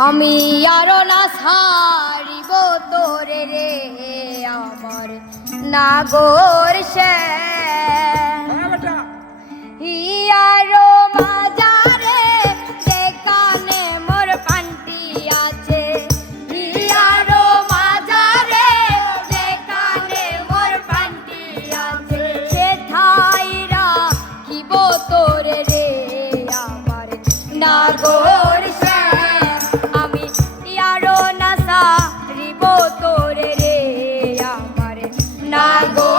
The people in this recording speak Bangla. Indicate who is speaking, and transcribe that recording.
Speaker 1: আমি আর না সারিব তোরে রে আমার নাগর সে ইয়ারো হ্যাঁ, Não.